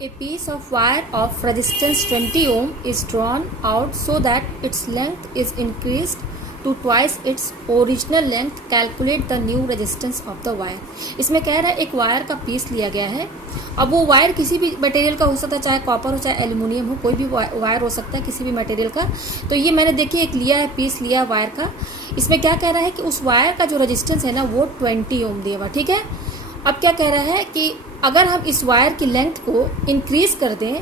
A piece of wire of resistance 20 ohm is drawn out so that its length is increased to twice its original length. Calculate the new resistance of the wire. इसमें कह रहा है एक wire का piece लिया गया है. अब वो वायर किसी भी मटेरियल का हो सकता है, चाहे कॉपर हो चाहे एल्यूमिनियम हो, कोई भी वायर हो सकता है किसी भी मटेरियल का. तो ये मैंने देखिए एक लिया है, पीस लिया वायर का. इसमें क्या कह रहा है कि उस वायर का जो रेजिस्टेंस है ना वो 20 ओम दिया हुआ. ठीक है. अब क्या कह रहा है कि अगर हम इस वायर की लेंथ को इंक्रीज कर दें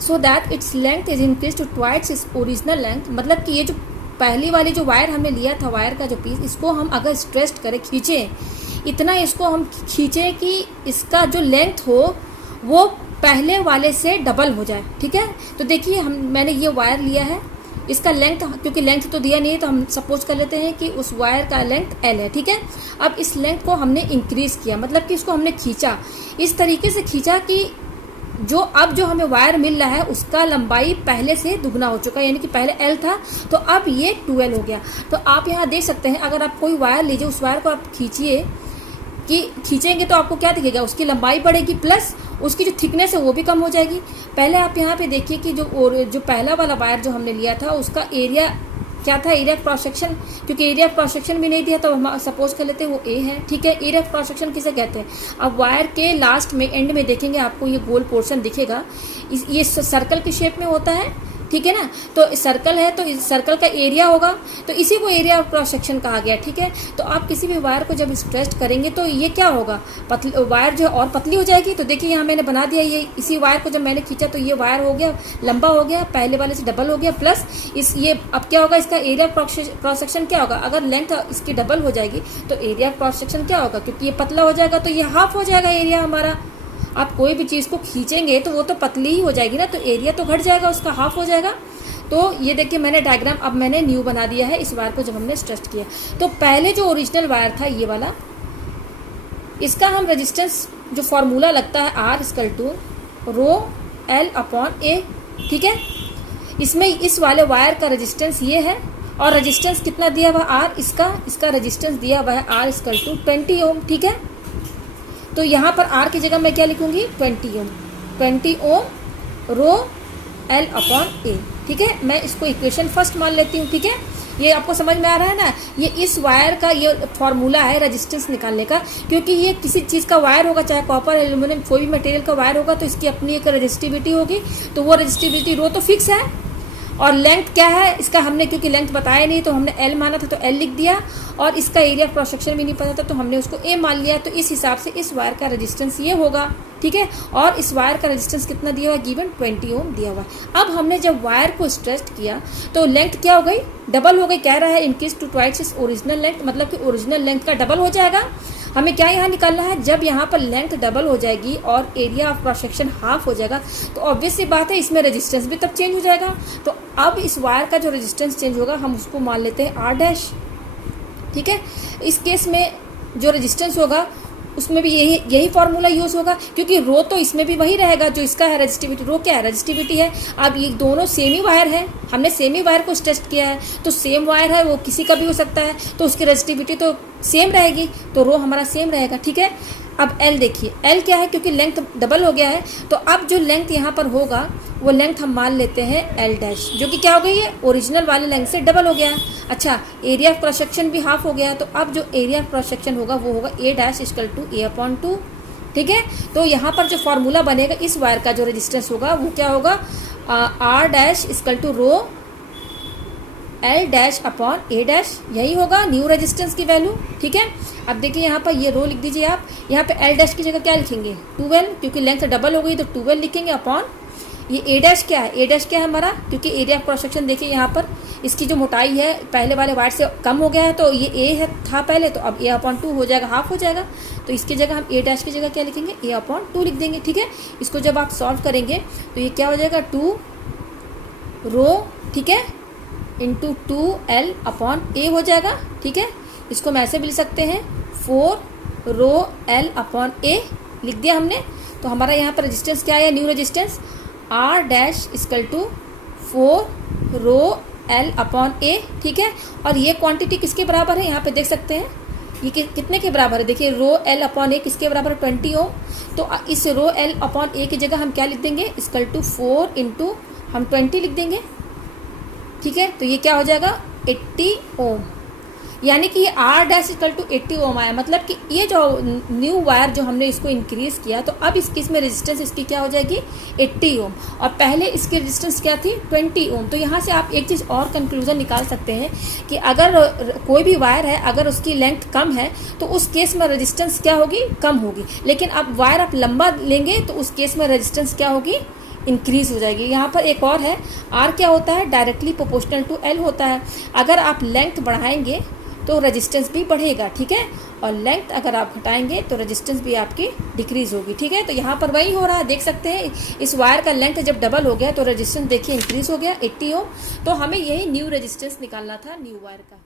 so that its length is increase to twice its original length, मतलब कि ये जो पहली वाली जो वायर हमने लिया था, वायर का जो पीस, इसको हम अगर स्ट्रेच करें, खींचें, इतना इसको हम खींचें कि इसका जो लेंथ हो वो पहले वाले से डबल हो जाए. ठीक है. तो देखिए मैंने ये वायर लिया है, इसका लेंथ, क्योंकि लेंथ तो दिया नहीं है तो हम सपोज कर लेते हैं कि उस वायर का लेंथ L है. ठीक है. अब इस लेंथ को हमने इंक्रीज किया, मतलब कि इसको हमने खींचा, इस तरीके से खींचा कि जो हमें वायर मिल रहा है उसका लंबाई पहले से दुगना हो चुका है, यानी कि पहले L था तो अब ये 2L हो गया. तो आप यहाँ देख सकते हैं, अगर आप कोई वायर लीजिए, उस वायर को आप खींचिए, कि खींचेंगे तो आपको क्या दिखेगा, उसकी लंबाई बढ़ेगी प्लस उसकी जो थिकनेस है वो भी कम हो जाएगी. पहले आप यहाँ पे देखिए कि जो पहला वाला वायर जो हमने लिया था उसका एरिया क्या था, एरिया क्रॉस सेक्शन, क्योंकि एरिया क्रॉस सेक्शन भी नहीं दिया तो हम सपोज कर लेते हैं वो ए है. ठीक है. एरिया क्रॉस सेक्शन किसे कहते हैं. अब वायर के लास्ट में एंड में देखेंगे आपको ये गोल पोर्शन दिखेगा, ये सर्कल की शेप में होता है. ठीक है ना. तो सर्कल है तो इस सर्कल का एरिया होगा, तो इसी को एरिया ऑफ क्रॉस सेक्शन कहा गया. ठीक है. तो आप किसी भी वायर को जब स्ट्रेच करेंगे तो ये क्या होगा, वायर जो है और पतली हो जाएगी. तो देखिए यहाँ मैंने बना दिया, ये इसी वायर को जब मैंने खींचा तो ये वायर हो गया, लंबा हो गया, पहले वाले से डबल हो गया, प्लस ये अब क्या होगा, इसका एरिया क्रॉस सेक्शन क्या होगा, अगर लेंथ इसकी डबल हो जाएगी तो एरिया क्रॉस सेक्शन क्या होगा, क्योंकि ये पतला हो जाएगा तो ये हाफ हो जाएगा एरिया हमारा. आप कोई भी चीज़ को खींचेंगे तो वो तो पतली ही हो जाएगी ना, तो एरिया तो घट जाएगा, उसका हाफ हो जाएगा. तो ये देखिए मैंने डायग्राम अब मैंने न्यू बना दिया है इस वायर को जब हमने स्ट्रेच किया. तो पहले जो ओरिजिनल वायर था ये वाला, इसका हम रेजिस्टेंस जो फॉर्मूला लगता है R equal to rho L upon A. ठीक है. इसमें इस वाले वायर का रेजिस्टेंस ये है और रेजिस्टेंस कितना दिया हुआ R, इसका रेजिस्टेंस दिया हुआ है R इक्वल टू 20 ओम. ठीक है. तो यहाँ पर R की जगह मैं क्या लिखूंगी, 20 ओम रो L अपॉन A. ठीक है. मैं इसको इक्वेशन फर्स्ट मान लेती हूँ. ठीक है. ये आपको समझ में आ रहा है ना, ये इस वायर का ये फॉर्मूला है रेजिस्टेंस निकालने का, क्योंकि ये किसी चीज़ का वायर होगा, चाहे कॉपर एल्यूमिनियम कोई भी मटेरियल का वायर होगा तो इसकी अपनी एक रेजिस्टिविटी होगी. तो वो रेजिस्टिविटी रो तो फिक्स है, और लेंथ क्या है इसका हमने, क्योंकि लेंथ बताया नहीं तो हमने L माना था तो L लिख दिया, और इसका एरिया क्रॉस सेक्शन भी नहीं पता था तो हमने उसको A मान लिया. तो इस हिसाब से इस वायर का रेजिस्टेंस ये होगा. ठीक है. और इस वायर का रेजिस्टेंस कितना दिया हुआ है, गिवन 20 ओम दिया हुआ है. अब हमने जब वायर को स्ट्रेच किया तो लेंथ क्या हो गई, डबल हो गई. कह रहा है increase to twice is original length, मतलब कि ओरिजिनल लेंथ का डबल हो जाएगा. हमें क्या यहाँ निकालना है, जब यहाँ पर लेंथ डबल हो जाएगी और area of cross section half हो जाएगा तो ऑब्वियस सी बात है इसमें रेजिस्टेंस भी तब चेंज हो जाएगा. तो अब इस वायर का जो रेजिस्टेंस चेंज होगा हम उसको मान लेते हैं R डैश. ठीक है. इस केस में जो रेजिस्टेंस होगा उसमें भी यही फॉर्मूला यूज होगा, क्योंकि रो तो इसमें भी वही रहेगा जो इसका है रेजिस्टिविटी. रो क्या है, रेजिस्टिविटी है. अब ये दोनों सेम ही वायर है, हमने सेम ही वायर को टेस्ट किया है, तो सेम वायर है वो किसी का भी हो सकता है, तो उसकी रेजिस्टिविटी तो सेम रहेगी, तो रो हमारा सेम रहेगा. ठीक है. अब L देखिए, L क्या है, क्योंकि लेंथ डबल हो गया है तो अब जो लेंथ यहाँ पर होगा वो लेंथ हम मान लेते हैं L डैश, जो कि क्या हो गई है, ओरिजिनल वाले लेंथ से डबल हो गया. अच्छा, एरिया ऑफ क्रॉस सेक्शन भी हाफ हो गया, तो अब जो एरिया ऑफ क्रॉस सेक्शन होगा वो होगा A dash equal to A upon 2. ठीक है. तो यहाँ पर जो फॉर्मूला बनेगा इस वायर का जो रेजिस्टेंस होगा वो क्या होगा, R dash equal to rho L dash upon A dash, यही होगा न्यू रेजिस्टेंस की वैल्यू. ठीक है. अब देखिए यहाँ पर ये रो लिख दीजिए आप, यहाँ पे L डैश की जगह क्या लिखेंगे, 12, क्योंकि लेंथ डबल हो गई तो 12 लिखेंगे अपॉन ये A डैश क्या है, A डैश क्या है हमारा, क्योंकि एरिया ऑफ क्रॉस सेक्शन देखिए यहाँ पर इसकी जो मोटाई है पहले वाले वायर से कम हो गया है, तो ये A है था पहले, तो अब A अपॉन 2 हो जाएगा, हाफ हो जाएगा. तो इसकी जगह हम A डैश की जगह क्या लिखेंगे, A अपॉन 2 लिख देंगे. ठीक है. इसको जब आप सॉल्व करेंगे तो ये क्या हो जाएगा, 2 रो, ठीक है, इंटू 2L अपॉन A हो जाएगा. ठीक है. इसको हम ऐसे भी लिख सकते हैं, 4 रो L अपॉन A लिख दिया हमने. तो हमारा यहाँ पर रेजिस्टेंस क्या है, new resistance R dash equal to 4 rho L upon A. ठीक है. और ये क्वांटिटी किसके बराबर है, यहाँ पे देख सकते हैं ये कितने के बराबर है, देखिए रो एल अपॉन ए किसके बराबर है 20 ओम। तो इस रो एल अपॉन ए की जगह हम क्या लिख देंगे, इक्वल टू 4 इंटू हम 20 लिख देंगे, ठीक है। तो ये क्या हो जाएगा 80 ओम, यानी कि ये आर डैश इक्वल टू 80 ओम आया। मतलब कि ये जो न्यू वायर जो हमने इसको इंक्रीज किया, तो अब इसमें रेजिस्टेंस इसकी क्या हो जाएगी 80 ओम, और पहले इसकी रेजिस्टेंस क्या थी 20 ओम। तो यहाँ से आप एक चीज़ और कंक्लूजन निकाल सकते हैं कि अगर कोई भी वायर है, अगर उसकी लेंथ कम है तो उस केस में रेजिस्टेंस क्या होगी, कम होगी। लेकिन अब वायर आप लंबा लेंगे तो उस केस में रेजिस्टेंस क्या होगी, इंक्रीज हो जाएगी। यहाँ पर एक और है, आर क्या होता है, डायरेक्टली प्रोपोर्शनल टू एल होता है। अगर आप लेंथ बढ़ाएंगे तो रेजिस्टेंस भी बढ़ेगा, ठीक है, और लेंथ अगर आप घटाएंगे तो रेजिस्टेंस भी आपकी डिक्रीज होगी, ठीक है। तो यहाँ पर वही हो रहा है, देख सकते हैं इस वायर का लेंथ जब डबल हो गया तो रेजिस्टेंस देखिए इंक्रीज हो गया 80 ओम। तो हमें यही न्यू रेजिस्टेंस निकालना था न्यू वायर का।